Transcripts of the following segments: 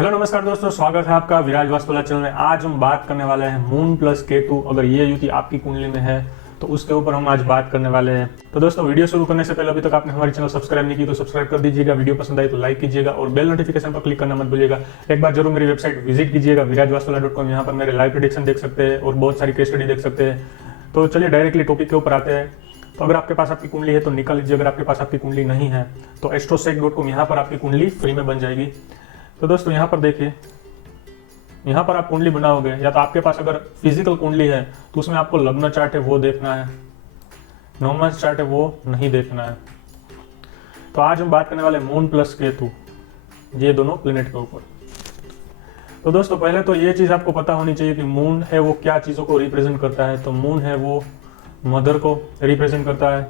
Hello नमस्कार दोस्तों, स्वागत है आपका विराज वास्तुला चैनल में। आज हम बात करने वाले हैं मून प्लस केतु। अगर ये युति आपकी कुंडली में है तो उसके ऊपर हम आज बात करने वाले हैं। तो दोस्तों, वीडियो शुरू करने से पहले अभी तक आपने हमारे चैनल सब्सक्राइब नहीं की तो सब्सक्राइब कर दीजिएगा। वीडियो पसंद आई तो लाइक कीजिएगा और बेल नोटिफिकेशन पर क्लिक करना मत भूलिएगा। एक बार जरूर मेरी वेबसाइट विजिट कीजिएगा virajvastuala.com। यहाँ पर मेरे लाइव प्रेडिक्शन देख सकते हैं और बहुत सारी केस स्टडी देख सकते हैं। तो चलिए डायरेक्टली टॉपिक के ऊपर आते हैं। तो अगर आपके पास आपकी कुंडली है तो निकाल लीजिए, अगर आपके पास आपकी कुंडली नहीं है तो astrosec.com यहाँ पर आपकी कुंडली फ्री में बन जाएगी। तो दोस्तों यहाँ पर देखिए, यहाँ पर आप कुंडली बनाओगे या तो आपके पास अगर फिजिकल कुंडली है तो उसमें आपको लग्न चार्ट है वो देखना है, नवमांश चार्ट है वो नहीं देखना है। तो आज हम बात करने वाले मून प्लस केतु, ये दोनों प्लेनेट के ऊपर। तो दोस्तों पहले तो ये चीज आपको पता होनी चाहिए कि मून है वो क्या चीजों को रिप्रेजेंट करता है। तो मून है वो मदर को रिप्रेजेंट करता है,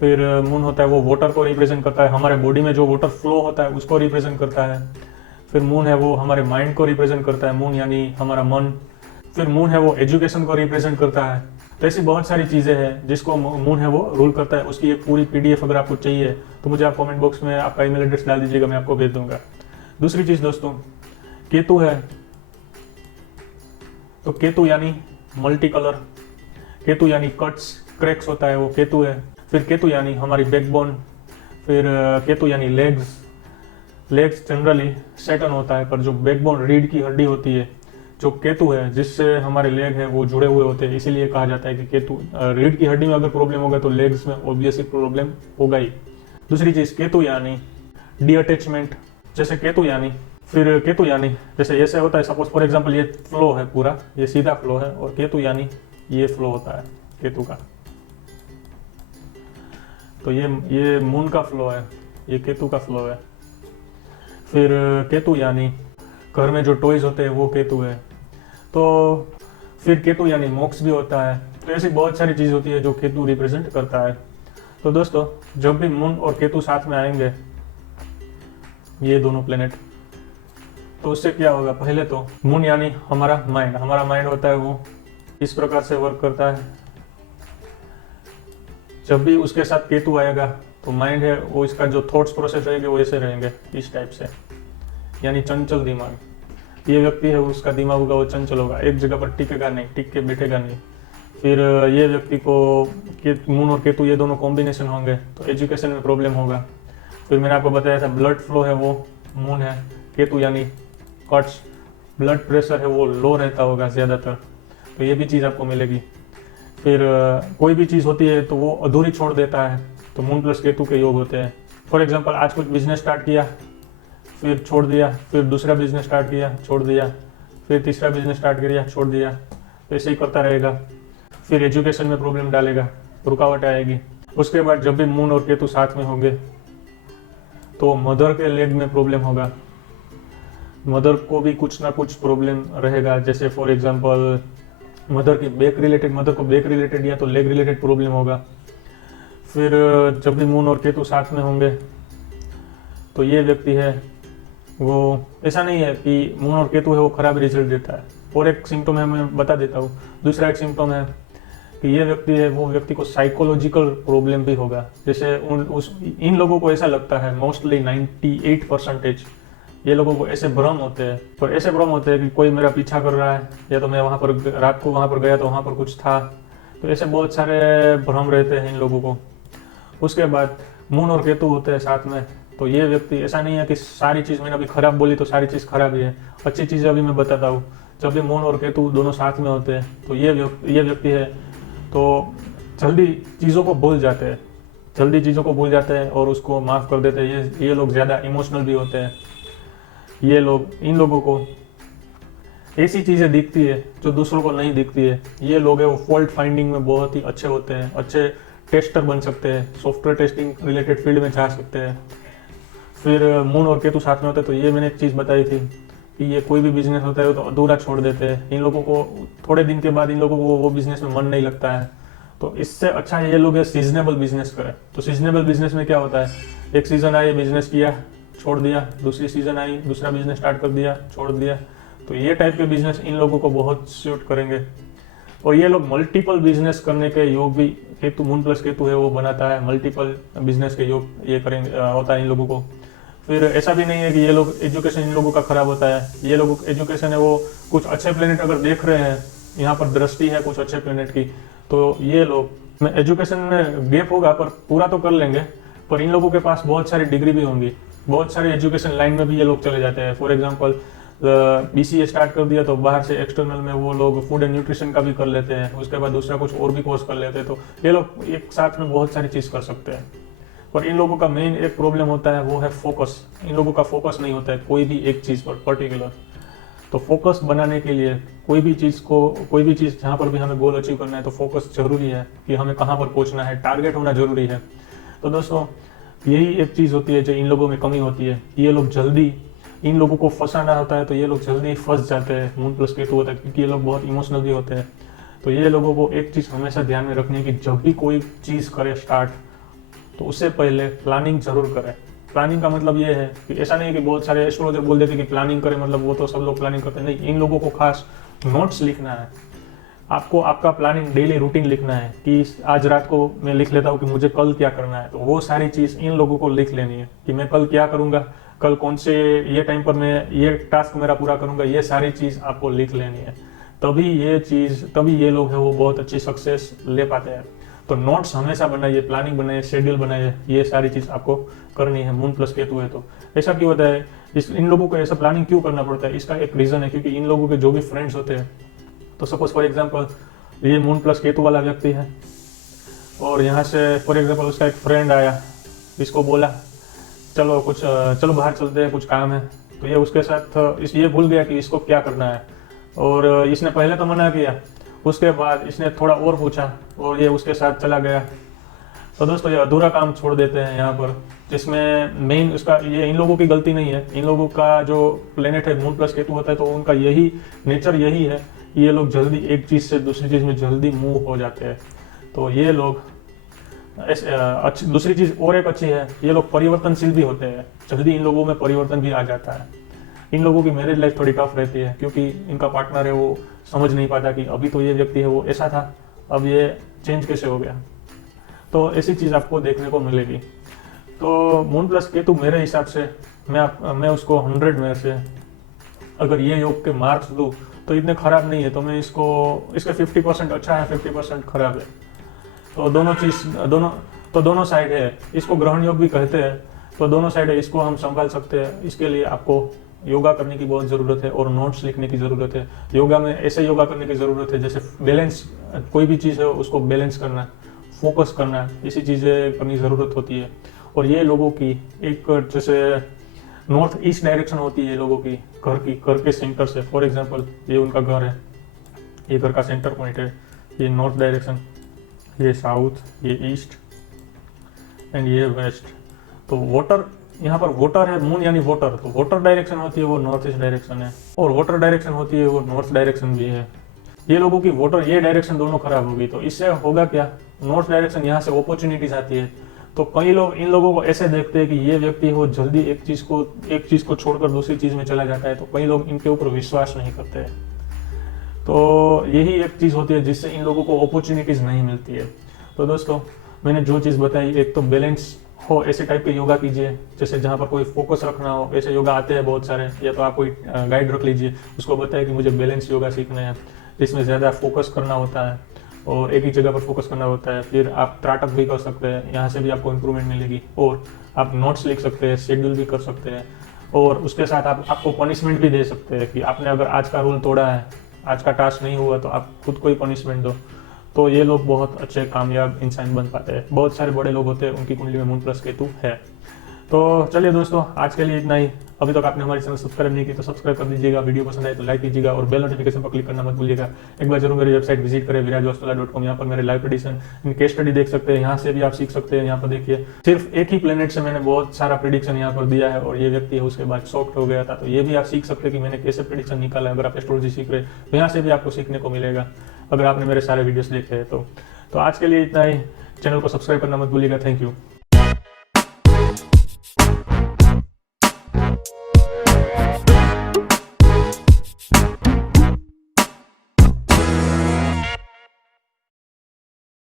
फिर मून होता है वो वाटर को रिप्रेजेंट करता है, हमारे बॉडी में जो वाटर फ्लो होता है उसको रिप्रेजेंट करता है। फिर मून है वो हमारे माइंड को रिप्रेजेंट करता है, मून यानी हमारा मन। फिर मून है वो एजुकेशन को रिप्रेजेंट करता है। तो ऐसी बहुत सारी चीज़ें हैं जिसको मून है वो रूल करता है। उसकी एक पूरी पीडीएफ अगर आपको चाहिए तो मुझे आप कमेंट बॉक्स में आपका ईमेल एड्रेस डाल दीजिएगा, मैं आपको भेज दूंगा। दूसरी चीज़ दोस्तों, केतु है तो केतु यानी मल्टी कलर, केतु यानी कट्स क्रैक्स होता है वो केतु है। फिर केतु यानी हमारी बैकबोन, फिर केतु यानी लेग्स जनरली सैटर्न होता है, पर जो बैकबोन रीढ़ की हड्डी होती है, जो केतु है जिससे हमारे लेग है वो जुड़े हुए होते हैं, इसीलिए कहा जाता है कि केतु रीढ़ की हड्डी में अगर प्रॉब्लम होगा तो लेग्स में ऑब्वियसली प्रॉब्लम होगा ही। दूसरी चीज केतु यानी डी अटैचमेंट, जैसे केतु यानी फिर केतु यानी जैसे ऐसे होता है, सपोज फॉर एग्जाम्पल ये फ्लो है पूरा, ये सीधा फ्लो है, और केतु यानी ये फ्लो होता है केतु का। तो ये मून का फ्लो है, ये केतु का फ्लो है। फिर केतु यानी घर में जो टॉयज होते हैं वो केतु है। तो फिर केतु यानी मोक्ष भी होता है। तो ऐसी बहुत सारी चीज़ होती है जो केतु रिप्रेजेंट करता है। तो दोस्तों जब भी मून और केतु साथ में आएंगे, ये दोनों प्लेनेट, तो उससे क्या होगा, पहले तो मून यानी हमारा माइंड होता है वो इस प्रकार से वर्क करता है। जब भी उसके साथ केतु आएगा तो माइंड है वो, इसका जो थॉट्स प्रोसेस रहेंगे वो ऐसे रहेंगे इस टाइप से, यानी चंचल दिमाग। ये व्यक्ति है उसका दिमाग होगा वो चंचल होगा, एक जगह पर टिकेगा नहीं, टिक के बैठेगा नहीं। फिर ये व्यक्ति को मून और केतु ये दोनों कॉम्बिनेशन होंगे तो एजुकेशन में प्रॉब्लम होगा। फिर मैंने आपको बताया था ब्लड फ्लो है वो मून है, केतु यानी कट्स, ब्लड प्रेशर है वो लो रहता होगा ज़्यादातर, तो ये भी चीज़ आपको मिलेगी। फिर कोई भी चीज़ होती है तो वो अधूरी छोड़ देता है, तो मून प्लस केतु के योग होते हैं। फॉर एग्जांपल आज कुछ बिजनेस स्टार्ट किया फिर छोड़ दिया, फिर दूसरा बिजनेस स्टार्ट किया छोड़ दिया, फिर तीसरा बिजनेस स्टार्ट किया छोड़ दिया, तो ऐसे ही करता रहेगा। फिर एजुकेशन में प्रॉब्लम डालेगा, रुकावट आएगी। उसके बाद जब भी मून और केतु साथ में होंगे तो मदर के लेग में प्रॉब्लम होगा, मदर को भी कुछ ना कुछ प्रॉब्लम रहेगा। जैसे फॉर एग्जांपल मदर को बैक रिलेटेड या तो लेग रिलेटेड प्रॉब्लम होगा। फिर जब भी मून और केतु साथ में होंगे तो ये व्यक्ति है वो, ऐसा नहीं है कि मून और केतु है वो खराब रिजल्ट देता है। और एक सिम्टम है, मैं बता देता हूँ। दूसरा एक सिम्टम है कि ये व्यक्ति है वो व्यक्ति को साइकोलॉजिकल प्रॉब्लम भी होगा। जैसे इन लोगों को ऐसा लगता है, मोस्टली 98% ये लोगों को ऐसे भ्रम होते हैं, और ऐसे भ्रम होते हैं कि कोई मेरा पीछा कर रहा है, या तो मैं वहाँ पर रात को वहाँ पर गया तो वहाँ पर कुछ था। तो ऐसे बहुत सारे भ्रम रहते हैं इन लोगों को। उसके बाद मून और केतु होते हैं साथ में, तो ये व्यक्ति, ऐसा नहीं है कि सारी चीज़ मैंने अभी खराब बोली तो सारी चीज़ खराब ही है, अच्छी चीज़ें अभी मैं बताता हूँ। जब भी मून और केतु दोनों साथ में होते हैं तो ये व्यक्ति है तो जल्दी चीज़ों को भूल जाते हैं और उसको माफ़ कर देते हैं। ये लोग ज़्यादा इमोशनल भी होते हैं। इन लोगों को ऐसी चीज़ें दिखती है जो दूसरों को नहीं दिखती है। ये लोग है वो फॉल्ट फाइंडिंग में बहुत ही अच्छे होते हैं, अच्छे टेस्टर बन सकते हैं, सॉफ्टवेयर टेस्टिंग रिलेटेड फील्ड में जा सकते हैं। फिर मून और केतु साथ में होते हैं तो ये मैंने एक चीज़ बताई थी कि ये कोई भी बिजनेस होता है तो अधूरा छोड़ देते हैं। इन लोगों को थोड़े दिन के बाद इन लोगों को वो बिजनेस में मन नहीं लगता है। तो इससे अच्छा ये लोग सीजनेबल बिजनेस करें। तो सीजनेबल बिजनेस में क्या होता है, एक सीजन आए बिजनेस किया छोड़ दिया, दूसरी सीजन आई दूसरा बिजनेस स्टार्ट कर दिया छोड़ दिया। तो ये टाइप के बिजनेस इन लोगों को बहुत सूट करेंगे। और ये लोग मल्टीपल बिजनेस करने के योग भी, केतु मून प्लस केतु है वो बनाता है, मल्टीपल बिजनेस के योग ये करेंगे होता है इन लोगों को। फिर ऐसा भी नहीं है कि ये लोग एजुकेशन इन लोगों का खराब होता है। ये लोग एजुकेशन है वो कुछ अच्छे प्लेनेट अगर देख रहे हैं, यहाँ पर दृष्टि है कुछ अच्छे प्लेनेट की, तो ये लोग में एजुकेशन में गैप होगा पर पूरा तो कर लेंगे। पर इन लोगों के पास बहुत सारी डिग्री भी होंगी, बहुत सारी एजुकेशन लाइन में भी ये लोग चले जाते हैं। फॉर एग्जाम्पल BCA स्टार्ट कर दिया तो बाहर से एक्सटर्नल में वो लोग फूड एंड न्यूट्रिशन का भी कर लेते हैं, उसके बाद दूसरा कुछ और भी कोर्स कर लेते हैं। तो ये लोग एक साथ में बहुत सारी चीज़ कर सकते हैं। पर इन लोगों का मेन एक प्रॉब्लम होता है, वो है फोकस। इन लोगों का फोकस नहीं होता है कोई भी एक चीज़ पर पर्टिकुलर। तो फोकस बनाने के लिए कोई भी चीज़ जहाँ पर भी हमें गोल अचीव करना है तो फोकस जरूरी है कि हमें कहाँ पर पहुँचना है, टारगेट होना जरूरी है। तो दोस्तों यही एक चीज़ होती है जो इन लोगों में कमी होती है। ये लोग जल्दी, इन लोगों को फंसाना होता है तो ये लोग जल्दी फंस जाते हैं, मून प्लस केतु होता है, क्योंकि ये लोग बहुत इमोशनल भी होते हैं। तो ये लोगों को एक चीज़ हमेशा ध्यान में रखनी है कि जब भी कोई चीज़ करे स्टार्ट, तो उससे पहले प्लानिंग जरूर करें। प्लानिंग का मतलब ये है कि ऐसा नहीं है कि बहुत सारे एस्ट्रोलॉजर बोल देते कि प्लानिंग करें, मतलब वो तो सब लोग प्लानिंग करते हैं। नहीं, इन लोगों को खास नोट्स लिखना है। आपको आपका प्लानिंग डेली रूटीन लिखना है कि आज रात को मैं लिख लेता हूँ कि मुझे कल क्या करना है। तो वो सारी चीज़ इन लोगों को लिख लेनी है कि मैं कल क्या करूँगा, कल कौन से ये टाइम पर मैं ये टास्क मेरा पूरा करूँगा। ये सारी चीज़ आपको लिख लेनी है, तभी ये लोग हैं वो बहुत अच्छी सक्सेस ले पाते हैं। तो नोट्स हमेशा बनाइए, प्लानिंग बनाइए, शेड्यूल बनाइए, ये सारी चीज़ आपको करनी है। मून प्लस केतु है तो ऐसा क्यों होता है, इन लोगों को ऐसा प्लानिंग क्यों करना पड़ता है, इसका एक रीज़न है। क्योंकि इन लोगों के जो भी फ्रेंड्स होते हैं, तो सपोज फॉर एग्जांपल ये मून प्लस केतु वाला व्यक्ति है और यहाँ से फॉर एग्जांपल उसका एक फ्रेंड आया, इसको बोला चलो बाहर चलते हैं, कुछ काम है। तो ये उसके साथ ये भूल गया कि इसको क्या करना है, और इसने पहले तो मना किया, उसके बाद इसने थोड़ा और पूछा और ये उसके साथ चला गया। तो दोस्तों ये अधूरा काम छोड़ देते हैं यहाँ पर, जिसमें मेन उसका ये इन लोगों की गलती नहीं है। इन लोगों का जो प्लेनेट है मून प्लस केतु होता है तो उनका यही नेचर यही है, ये लोग जल्दी एक चीज़ से दूसरी चीज़ में जल्दी मूव हो जाते हैं। तो ये लोग दूसरी चीज़ और एक अच्छी है, ये लोग परिवर्तनशील भी होते हैं, जल्दी इन लोगों में परिवर्तन भी आ जाता है। इन लोगों की मैरिज लाइफ थोड़ी टफ रहती है क्योंकि इनका पार्टनर है वो समझ नहीं पाता कि अभी तो ये व्यक्ति है वो ऐसा था, अब ये चेंज कैसे हो गया। तो ऐसी चीज़ आपको देखने को मिलेगी। तो मून प्लस केतु मेरे हिसाब से मैं उसको 100 में से अगर ये योग के मार्क्स दूँ तो इतने खराब नहीं है। तो मैं इसके 50% अच्छा है, 50% खराब है। तो दोनों साइड है। इसको ग्रहण योग भी कहते हैं। तो दोनों साइड है, इसको हम संभाल सकते हैं। इसके लिए आपको योगा करने की बहुत ज़रूरत है और नोट्स लिखने की ज़रूरत है। योगा में ऐसे योगा करने की ज़रूरत है जैसे बैलेंस, कोई भी चीज़ है उसको बैलेंस करना, फोकस करना, ऐसी चीज़ें करनी ज़रूरत होती है। और ये लोगों की एक जैसे नॉर्थ ईस्ट डायरेक्शन होती है लोगों की, घर के सेंटर से। फॉर एग्जांपल ये उनका घर है, ये घर का सेंटर पॉइंट है, ये नॉर्थ डायरेक्शन, ये साउथ, ये ईस्ट एंड ये वेस्ट। तो वाटर, यहाँ पर वाटर है, मून यानी वाटर, तो वाटर डायरेक्शन होती है वो नॉर्थ ईस्ट डायरेक्शन है, और वाटर डायरेक्शन होती है वो नॉर्थ डायरेक्शन भी है। ये लोगों की वाटर ये डायरेक्शन दोनों खराब होगी। तो इससे होगा क्या, नॉर्थ डायरेक्शन यहाँ से अपॉर्चुनिटीज आती है। तो कई लोग इन लोगों को ऐसे देखते हैं कि ये व्यक्ति हो जल्दी एक चीज़ को छोड़कर दूसरी चीज़ में चला जाता है, तो कई लोग इनके ऊपर विश्वास नहीं करते हैं। तो यही एक चीज़ होती है जिससे इन लोगों को अपॉर्चुनिटीज़ नहीं मिलती है। तो दोस्तों मैंने जो चीज़ बताई, एक तो बैलेंस हो, ऐसे टाइप के योगा कीजिए जैसे जहाँ पर कोई फोकस रखना हो। ऐसे योगा आते हैं बहुत सारे, या तो आप कोई गाइड रख लीजिए, उसको बताए कि मुझे बैलेंस योगा सीखना है, जिसमें ज़्यादा फोकस करना होता है और एक ही जगह पर फोकस करना होता है। फिर आप त्राटक भी कर सकते हैं, यहाँ से भी आपको इम्प्रूवमेंट मिलेगी। और आप नोट्स लिख सकते हैं, शेड्यूल भी कर सकते हैं, और उसके साथ आपको पनिशमेंट भी दे सकते हैं कि आपने अगर आज का रूल तोड़ा है, आज का टास्क नहीं हुआ, तो आप खुद को ही पनिशमेंट दो। तो ये लोग बहुत अच्छे कामयाब इंसान बन पाते हैं। बहुत सारे बड़े लोग होते हैं उनकी कुंडली में मून प्लस केतु है। तो चलिए दोस्तों, आज के लिए इतना ही। अभी तक आपने हमारे चैनल सब्सक्राइब नहीं की तो सब्सक्राइब कर दीजिएगा, वीडियो पसंद आए तो लाइक कीजिएगा और बेल नोटिफिकेशन पर क्लिक करना मत भूलिएगा। एक बार जरूर मेरी वेबसाइट विजिट करें virajwastula.com। यहाँ पर मेरे लाइव प्रेडिक्शन, केस स्टडी देख सकते हैं, यहाँ से भी आप सीख सकते हैं। यहाँ पर देखिए, सिर्फ एक ही प्लेनेट से मैंने बहुत सारा प्रेडिक्शन यहाँ पर दिया है और ये व्यक्ति है उसके बाद शॉक्ड हो गया था। तो ये भी आप सीख सकते हैं कि मैंने कैसे प्रेडिक्शन निकाला है। अगर आप एस्ट्रोलॉजी सीख रहे हैं तो यहाँ से भी आपको सीखने को मिलेगा, अगर आपने मेरे सारे वीडियोस देखे हैं तो आज के लिए इतना ही। चैनल को सब्सक्राइब करना मत भूलिएगा। Thank you.